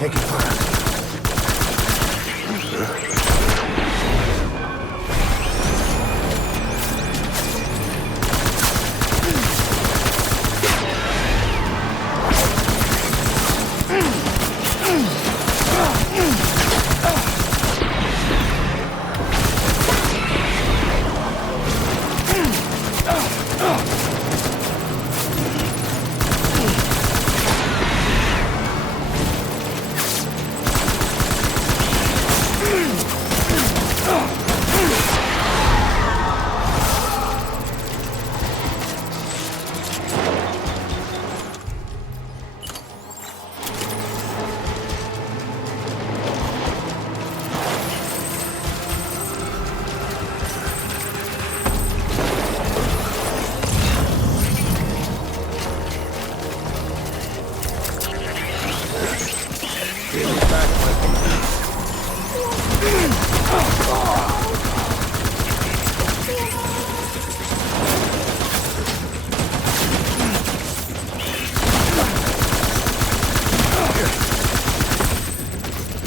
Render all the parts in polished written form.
taking fire.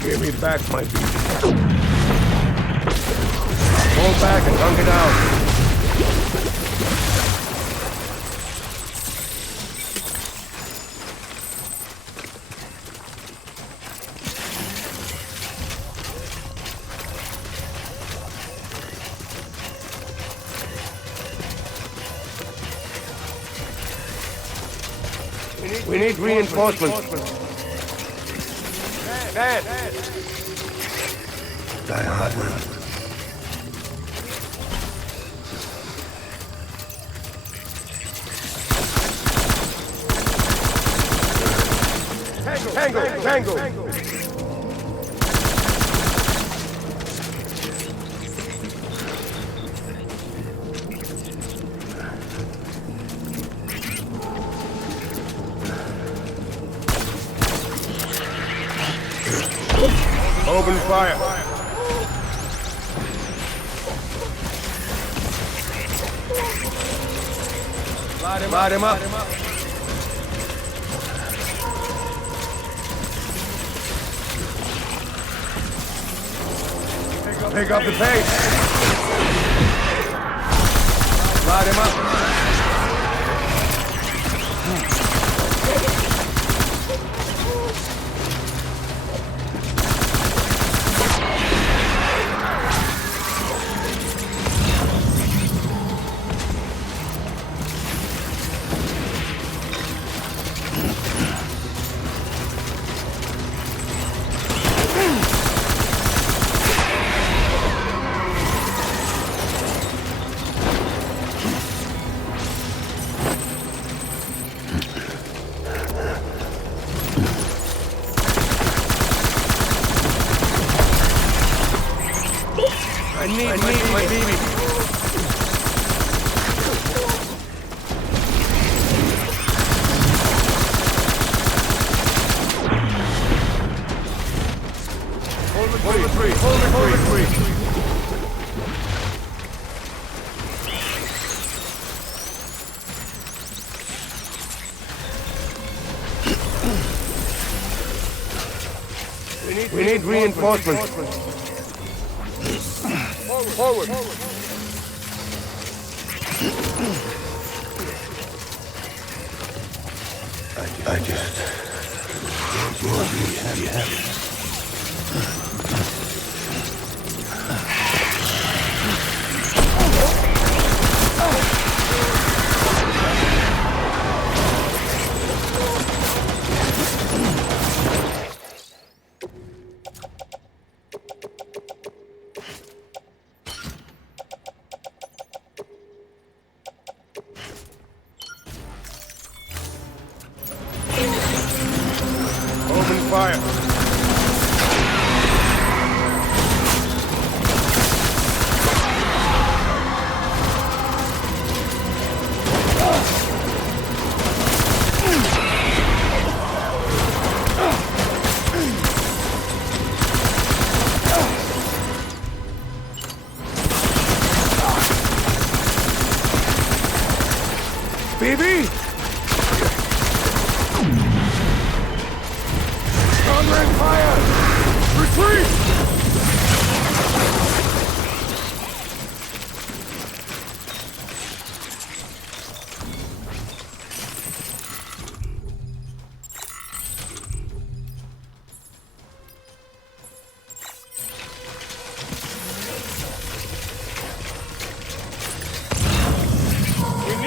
Give me back my beat. Pull back and hunk it out. We need reinforcements. Man. Die hard, man. Tango. Open fire. Light him up. Pick up the pace. Light him up. I need my baby. Hold the tree. We need reinforcements. Forward. I just want more to be happy. Open fire. BB! Conrad!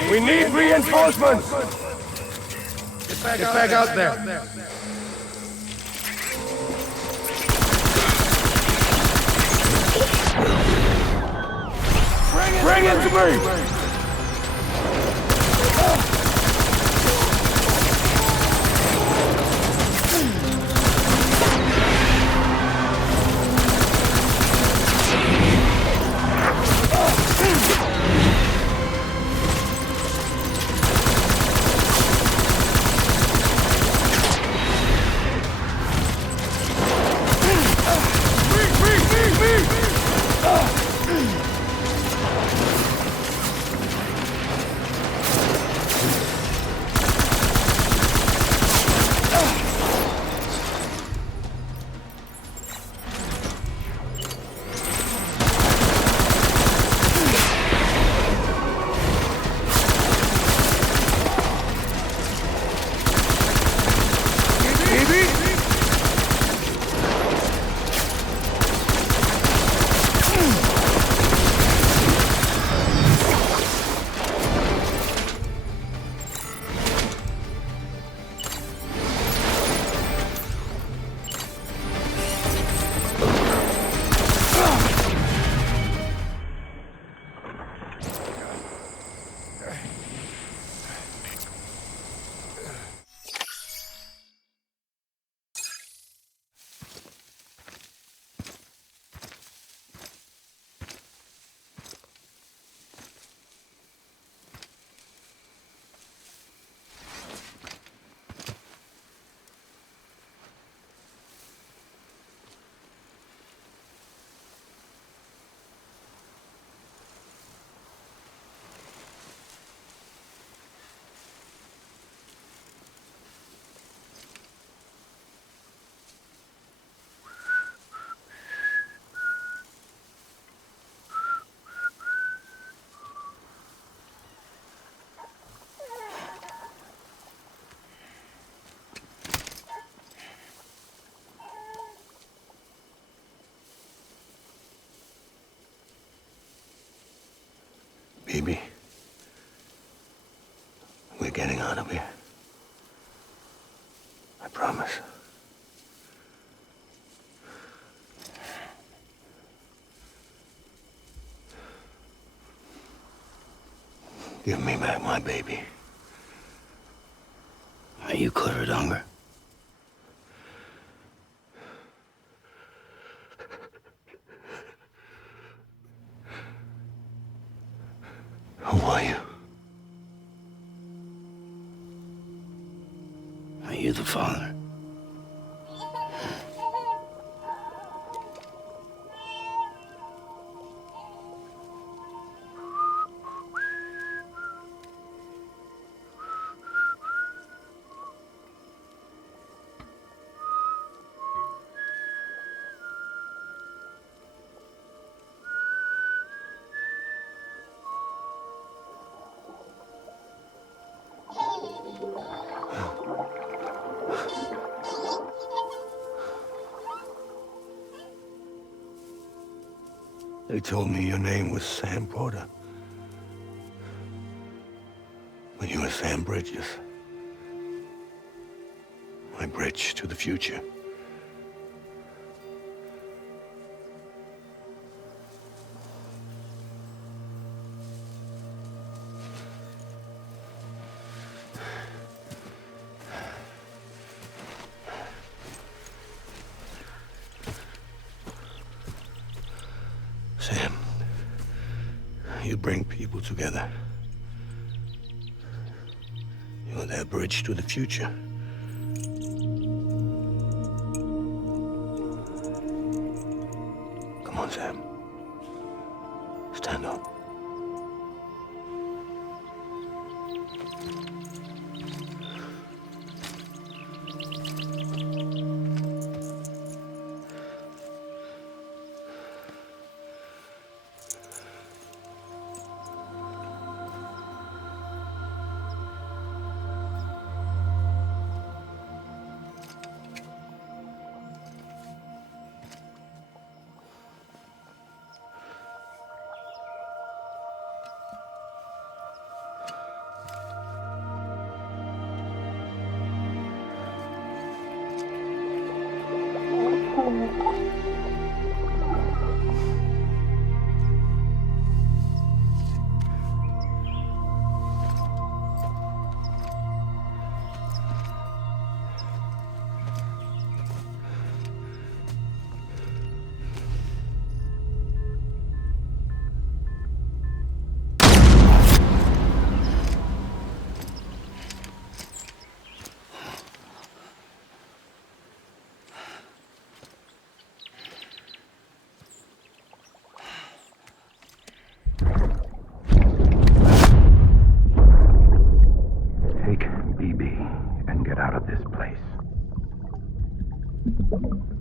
We need reinforcements! Get back out there! Bring it to me! Baby, we're getting out of here. I promise. Give me back my baby. Are you cleared, hunger? Who are you? Are you the father? They told me your name was Sam Porter. But you were Sam Bridges. My bridge to the future. Sam, you bring people together. You're their bridge to the future. Come on, Sam. Stand up.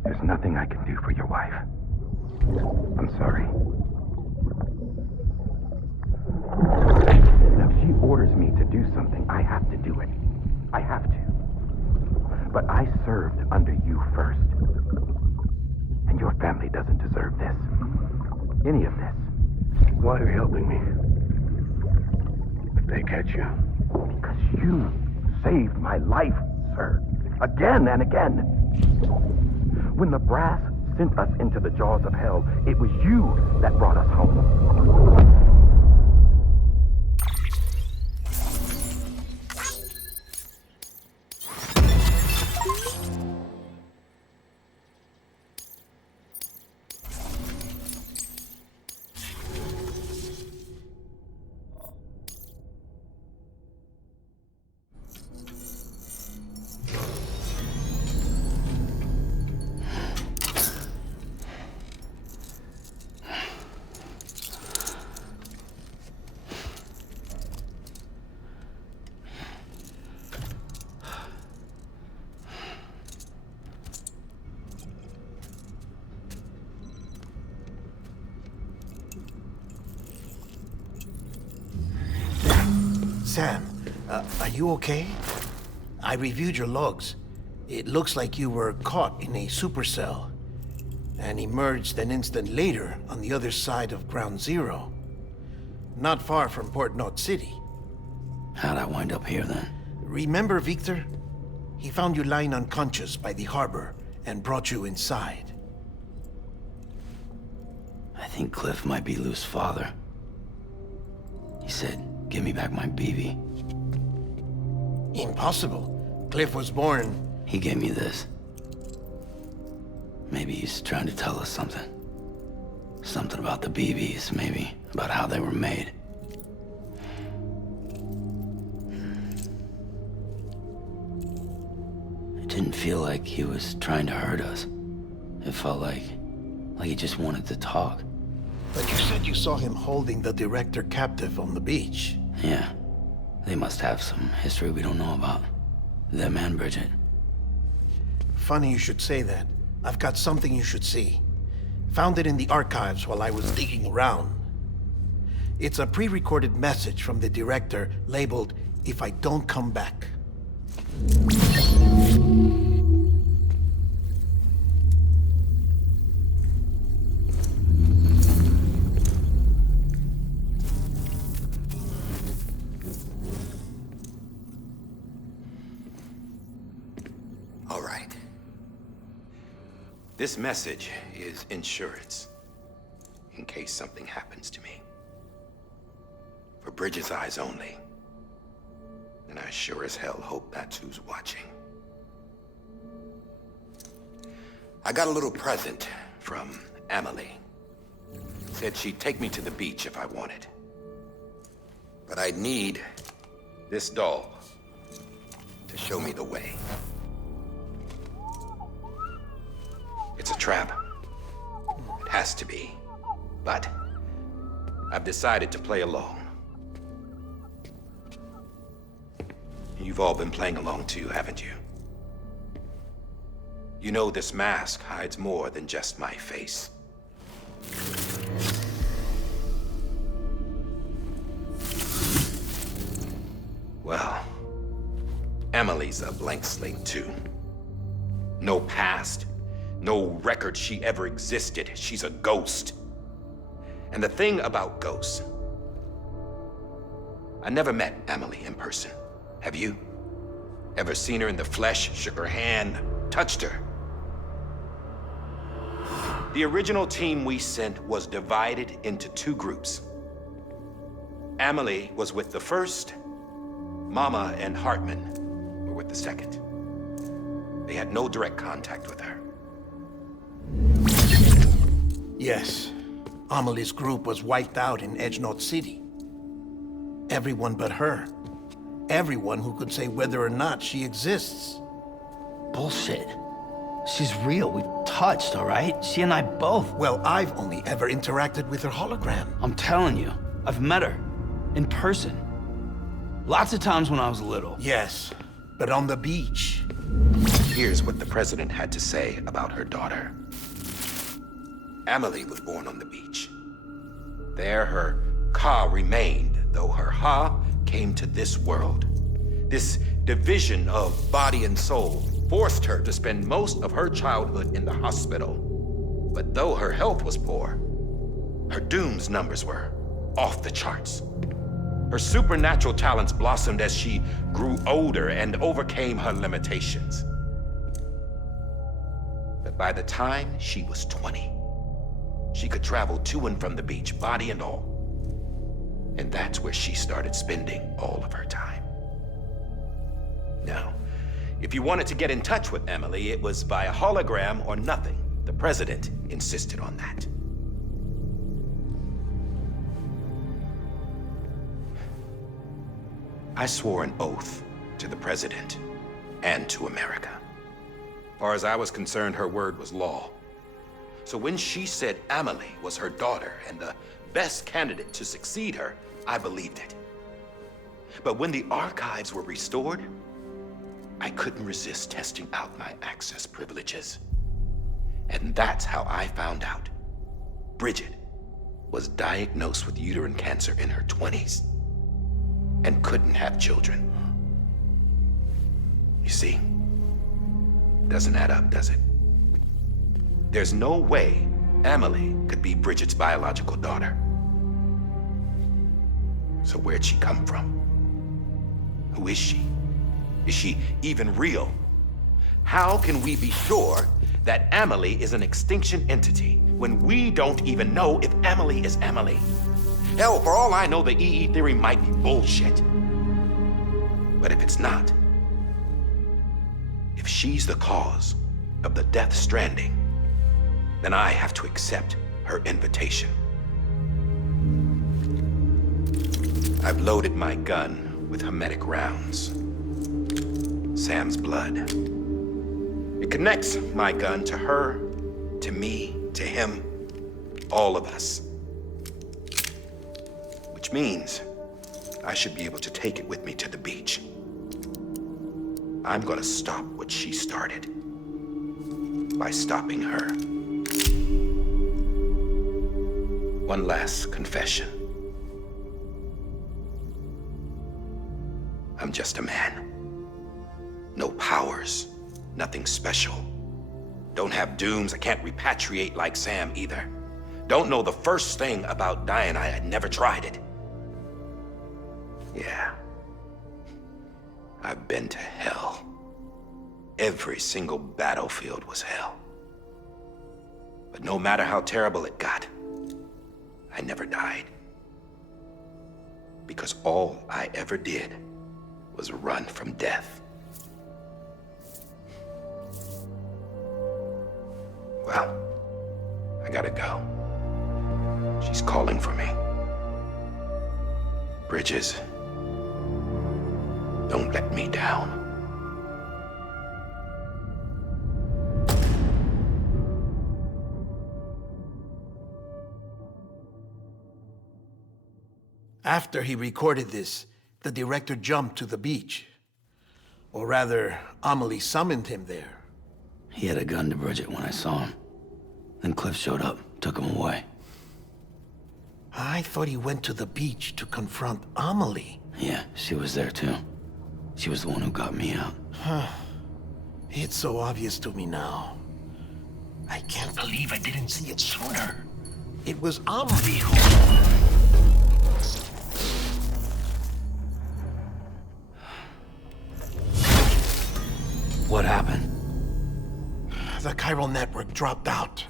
There's nothing I can do for your wife. I'm sorry. Now, if she orders me to do something, I have to do it. I have to. But I served under you first. And your family doesn't deserve this. Any of this. Why are you helping me? If they catch you. Because you saved my life, sir. Again and again. When the brass sent us into the jaws of hell, it was you that brought us home. Sam, are you okay? I reviewed your logs. It looks like you were caught in a supercell and emerged an instant later on the other side of Ground Zero. Not far from Port Knot City. How'd I wind up here then? Remember Victor? He found you lying unconscious by the harbor and brought you inside. I think Cliff might be Lou's father. He said, give me back my BB. Impossible. Cliff was born... He gave me this. Maybe he's trying to tell us something. Something about the BBs, maybe. About how they were made. It didn't feel like he was trying to hurt us. It felt like he just wanted to talk. But you said you saw him holding the director captive on the beach. Yeah. They must have some history we don't know about. Them and Bridget. Funny you should say that. I've got something you should see. Found it in the archives while I was digging around. It's a pre-recorded message from the director labeled, "If I don't come back." All right. This message is insurance, in case something happens to me. For Bridget's eyes only. And I sure as hell hope that's who's watching. I got a little present from Emily. Said she'd take me to the beach if I wanted. But I'd need this doll to show me the way. It's a trap. It has to be. But I've decided to play along. You've all been playing along too, haven't you? You know this mask hides more than just my face. Well, Emily's a blank slate too. No past. No record she ever existed. She's a ghost. And the thing about ghosts, I never met Emily in person. Have you? Ever seen her in the flesh, shook her hand, touched her? The original team we sent was divided into two groups. Amelie was with the first. Mama and Hartman were with the second. They had no direct contact with her. Yes. Amelie's group was wiped out in Edgenorth City. Everyone but her. Everyone who could say whether or not she exists. Bullshit. She's real. We've touched, all right? She and I both. Well, I've only ever interacted with her hologram. I'm telling you, I've met her. In person. Lots of times when I was little. Yes, but on the beach. Here's what the president had to say about her daughter. Amelie was born on the beach. There her Ka remained, though her Ha came to this world. This division of body and soul forced her to spend most of her childhood in the hospital. But though her health was poor, her Doom's numbers were off the charts. Her supernatural talents blossomed as she grew older and overcame her limitations. But by the time she was 20, she could travel to and from the beach, body and all. And that's where she started spending all of her time. Now, if you wanted to get in touch with Amelie, it was via hologram or nothing. The president insisted on that. I swore an oath to the president and to America. As far as I was concerned, her word was law. So when she said Amelie was her daughter and the best candidate to succeed her, I believed it. But when the archives were restored, I couldn't resist testing out my access privileges. And that's how I found out Bridget was diagnosed with uterine cancer in her 20s and couldn't have children. You see, doesn't add up, does it? There's no way Amelie could be Bridget's biological daughter. So where'd she come from? Who is she? Is she even real? How can we be sure that Amelie is an extinction entity when we don't even know if Amelie is Amelie? Hell, for all I know, the EE theory might be bullshit. But if it's not, if she's the cause of the death stranding, then I have to accept her invitation. I've loaded my gun with hermetic rounds. Sam's blood. It connects my gun to her, to me, to him, all of us. Which means I should be able to take it with me to the beach. I'm gonna stop what she started by stopping her. One last confession. I'm just a man. No powers, nothing special. Don't have dooms, I can't repatriate like Sam either. Don't know the first thing about dying, I had never tried it. Yeah. I've been to hell. Every single battlefield was hell. But no matter how terrible it got, I never died. Because all I ever did was run from death. Well, I gotta go. She's calling for me. Bridges, don't let me down. After he recorded this, the director jumped to the beach. Or rather, Amelie summoned him there. He had a gun to Bridget when I saw him. Then Cliff showed up, took him away. I thought he went to the beach to confront Amelie. Yeah, she was there too. She was the one who got me out. It's so obvious to me now. I can't believe I didn't see it sooner. It was Amelie who... What happened? The chiral network dropped out.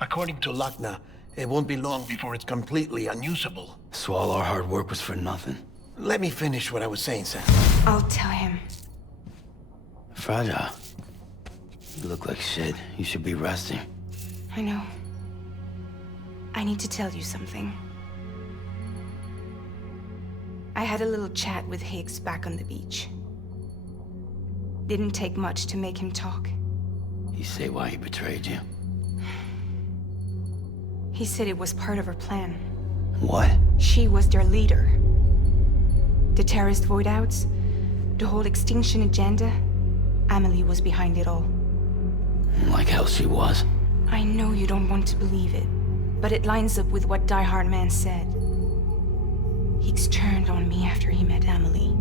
According to Lakna, it won't be long before it's completely unusable. So all our hard work was for nothing. Let me finish what I was saying, Sam. I'll tell him. Fragile. You look like shit. You should be resting. I know. I need to tell you something. I had a little chat with Higgs back on the beach. Didn't take much to make him talk. You say why he betrayed you? He said it was part of her plan. What? She was their leader. The terrorist void-outs, the whole extinction agenda, Amelie was behind it all. Like hell she was. I know you don't want to believe it, but it lines up with what Die Hard Man said. Higgs turned on me after he met Amelie.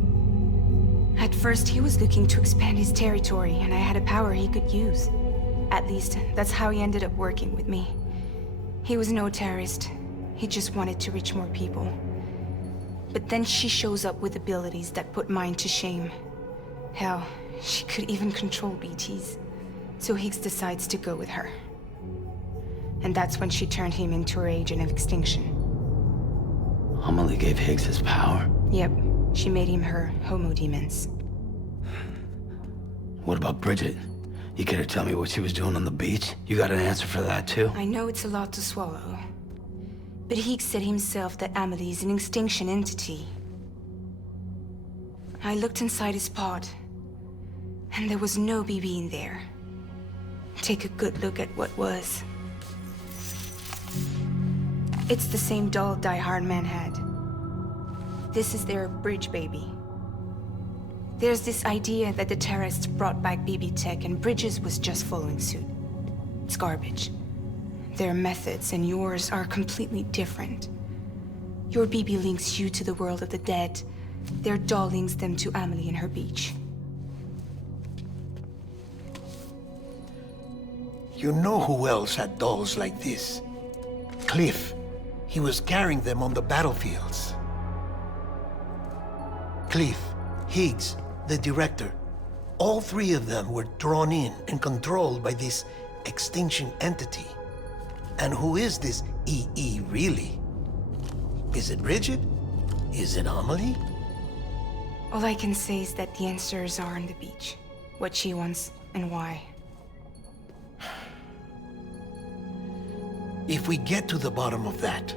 At first, he was looking to expand his territory, and I had a power he could use. At least, that's how he ended up working with me. He was no terrorist. He just wanted to reach more people. But then she shows up with abilities that put mine to shame. Hell, she could even control BTs. So Higgs decides to go with her. And that's when she turned him into her agent of extinction. Amelie gave Higgs his power? Yep, she made him her homo demons. What about Bridget? You care to tell me what she was doing on the beach? You got an answer for that too? I know it's a lot to swallow. But Higgs said himself that Amelie is an extinction entity. I looked inside his pod, and there was no BB in there. Take a good look at what was. It's the same doll Die Hard Man had. This is their bridge baby. There's this idea that the terrorists brought back BB tech and Bridges was just following suit. It's garbage. Their methods and yours are completely different. Your BB links you to the world of the dead. Their doll links them to Amelie and her beach. You know who else had dolls like this? Cliff. He was carrying them on the battlefields. Cliff, Higgs, the director. All three of them were drawn in and controlled by this extinction entity. And who is this EE really? Is it Bridget? Is it Amelie? All I can say is that the answers are on the beach. What she wants and why. If we get to the bottom of that,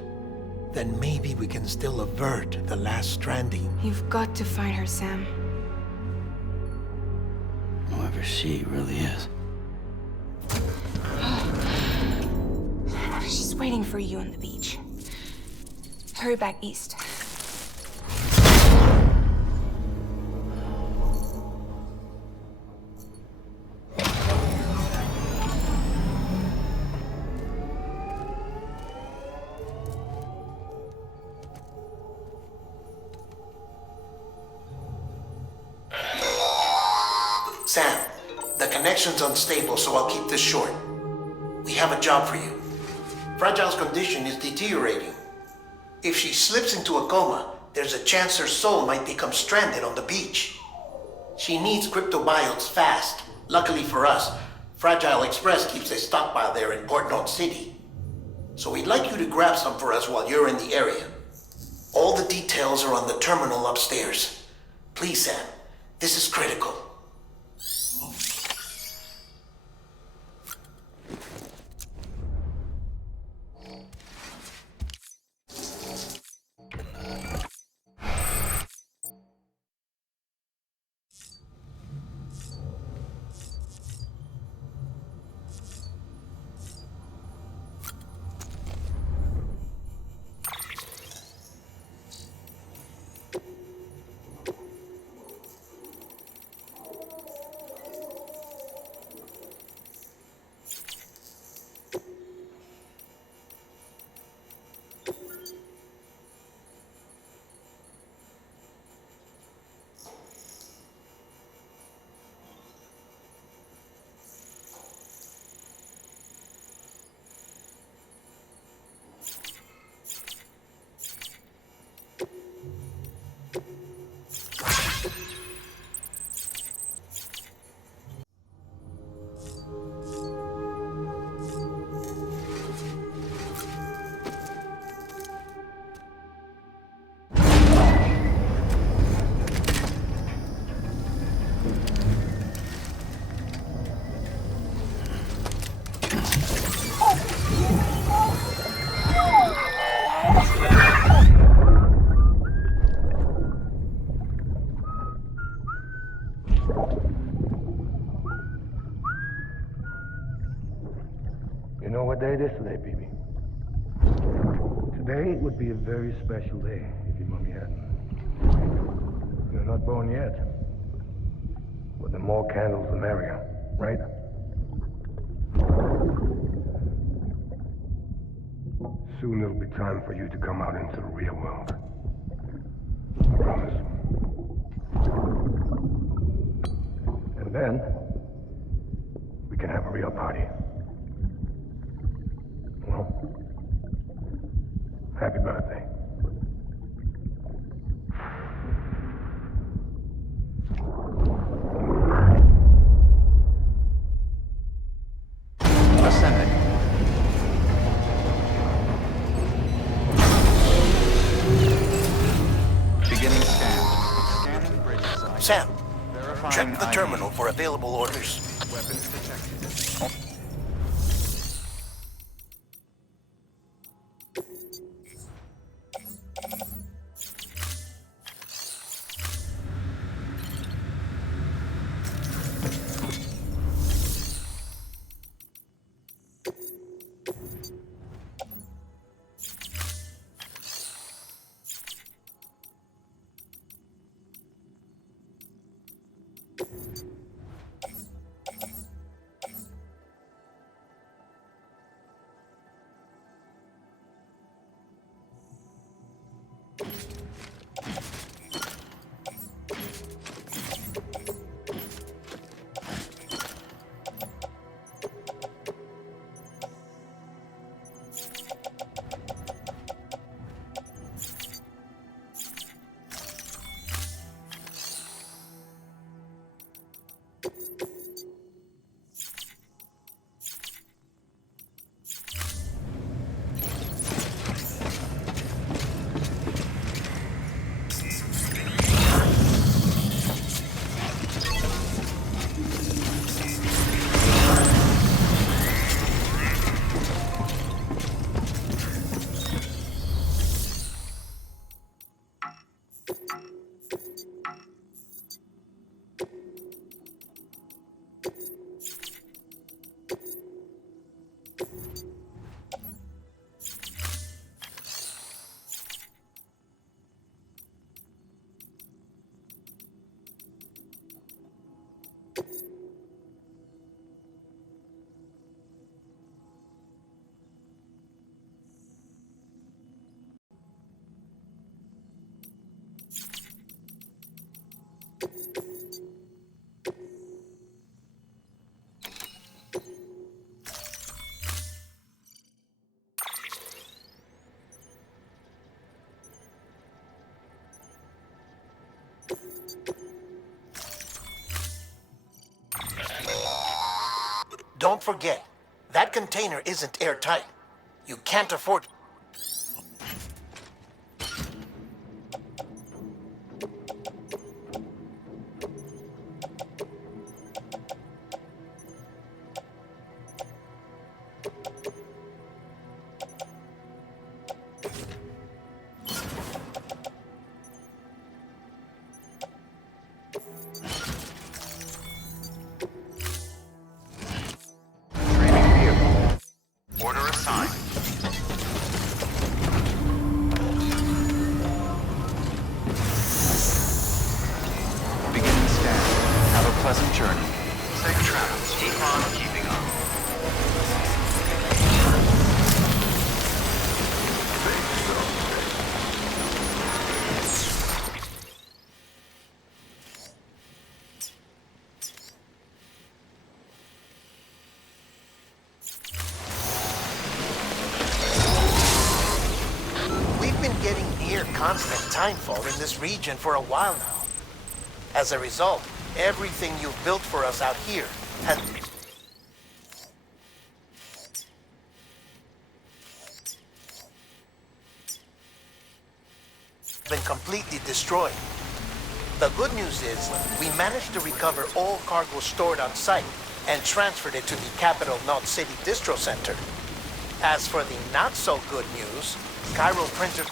then maybe we can still avert the last stranding. You've got to find her, Sam. Whoever she really is. She's waiting for you on the beach. Hurry back east. Sam, the connection's unstable, so I'll keep this short. We have a job for you. Fragile's condition is deteriorating. If she slips into a coma, there's a chance her soul might become stranded on the beach. She needs cryptobiotes fast. Luckily for us, Fragile Express keeps a stockpile there in Port North City. So we'd like you to grab some for us while you're in the area. All the details are on the terminal upstairs. Please, Sam, this is critical. know what day it is today, BB? Today would be a very special day if your mommy hadn't. You're not born yet. But the more candles, the merrier, right? Soon it'll be time for you to come out into the real world. I promise. And then, we can have a real party. Well, happy birthday. Ascending. Beginning scan. Scanning bridges. Sam, Verifying check the ID. terminal for available orders. Weapons detected. Don't forget, that container isn't airtight. You can't afford... Order assigned. Beginning scan. Have a pleasant journey. Safe travels. Keep on keeping on. We've been getting near constant timefall in this region for a while now. As a result, everything you've built for us out here has been completely destroyed. The good news is, we managed to recover all cargo stored on site and transferred it to the Capital Knot City Distro Center. As for the not-so-good news, Chiral Printer...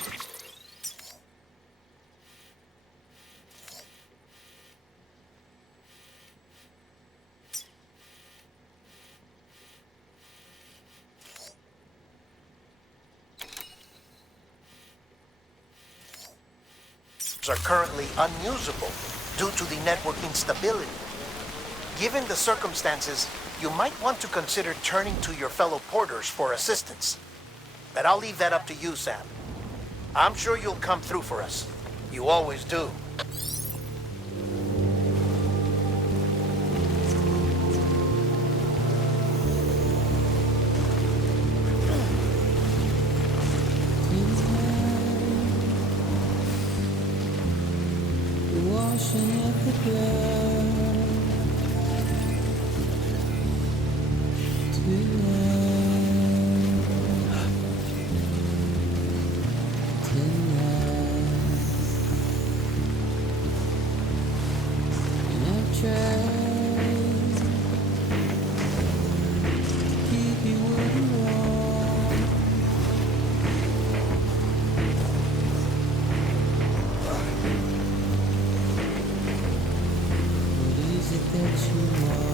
ports are currently unusable due to the network instability. Given the circumstances, you might want to consider turning to your fellow porters for assistance. But I'll leave that up to you, Sam. I'm sure you'll come through for us. You always do. Washing up the ground tonight. And I've tried to keep you where you are. What is it that you want?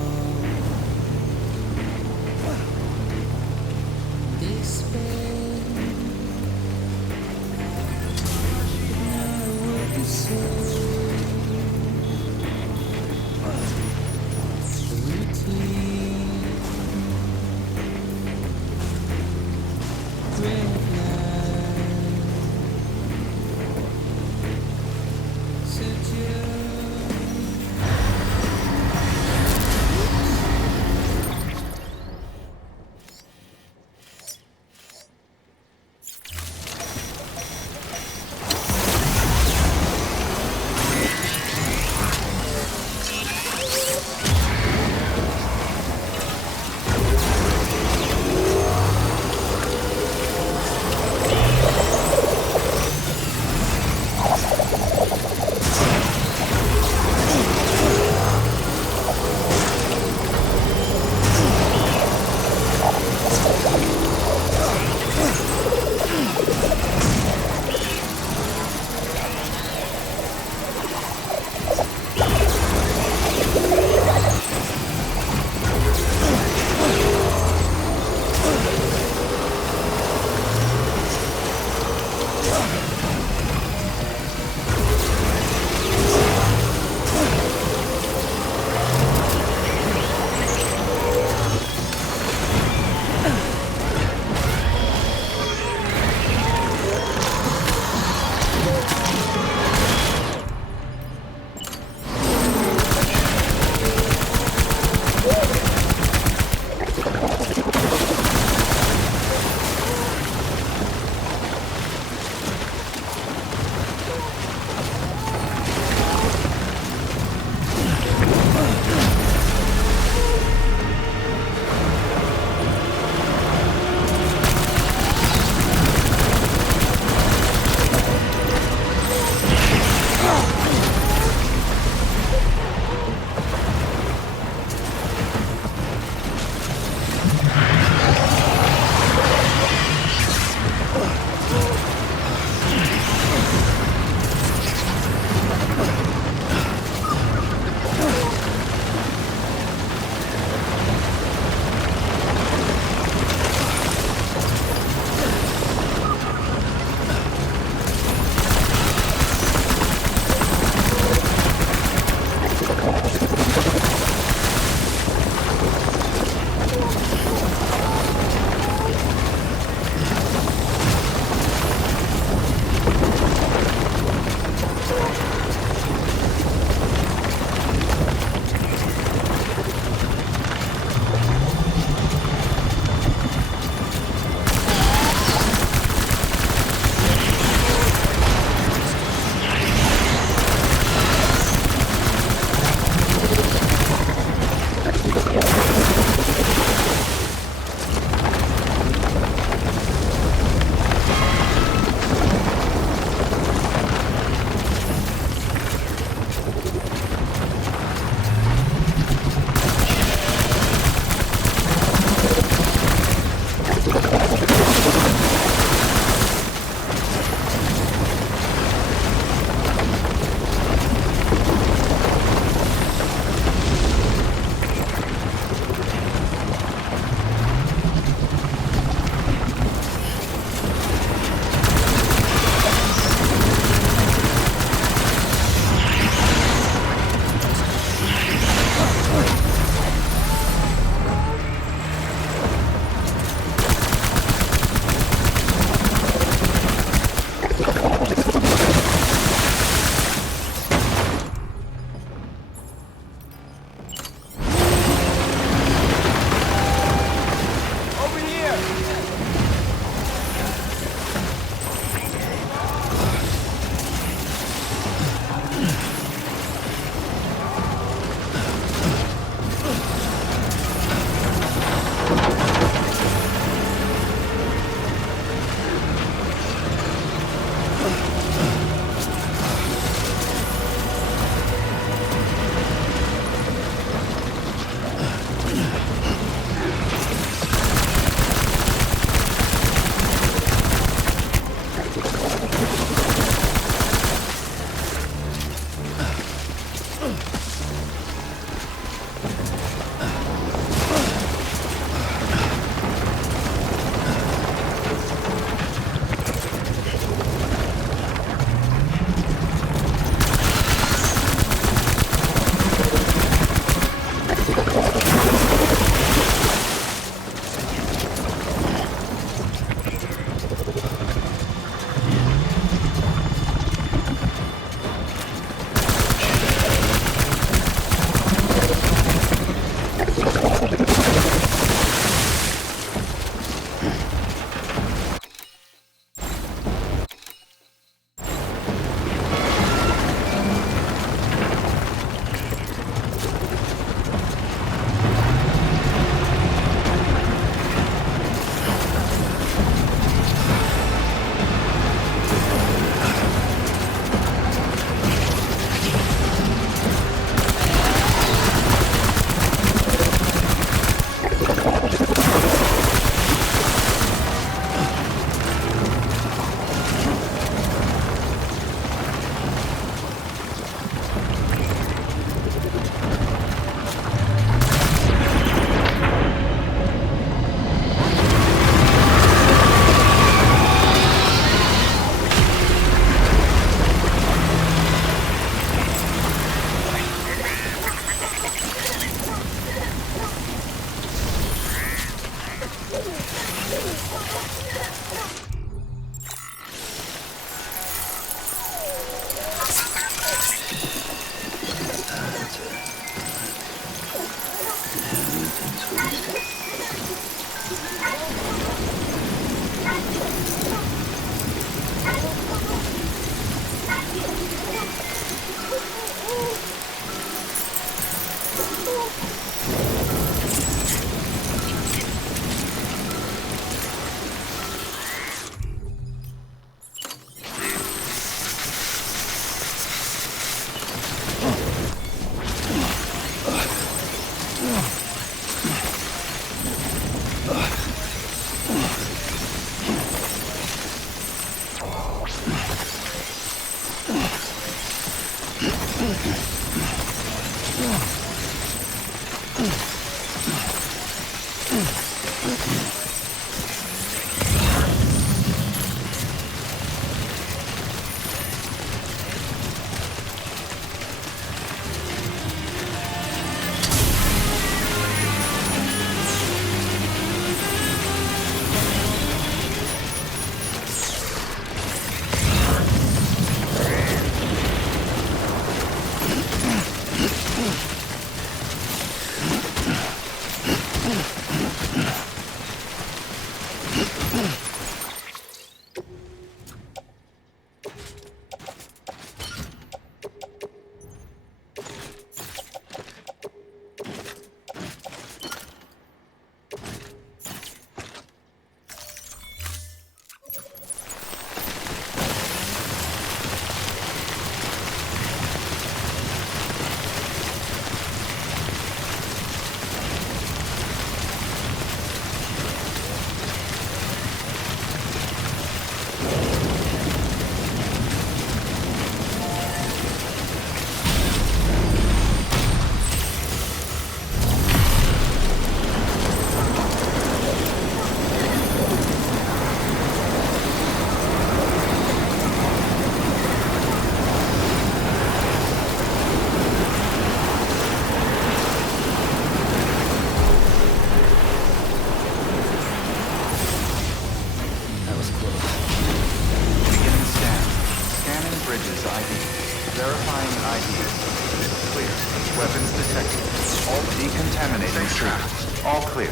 decontaminating stream. All clear.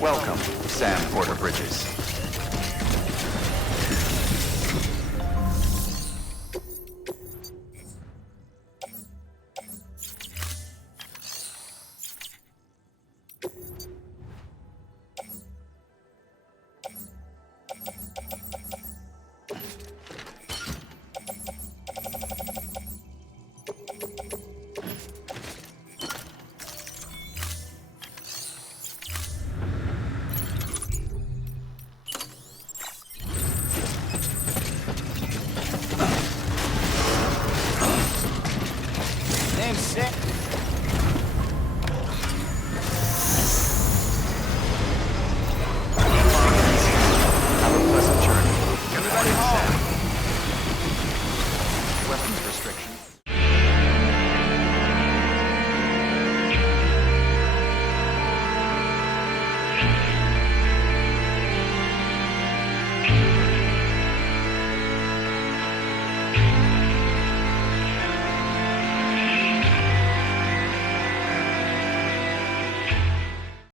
Welcome, Sam Porter Bridges.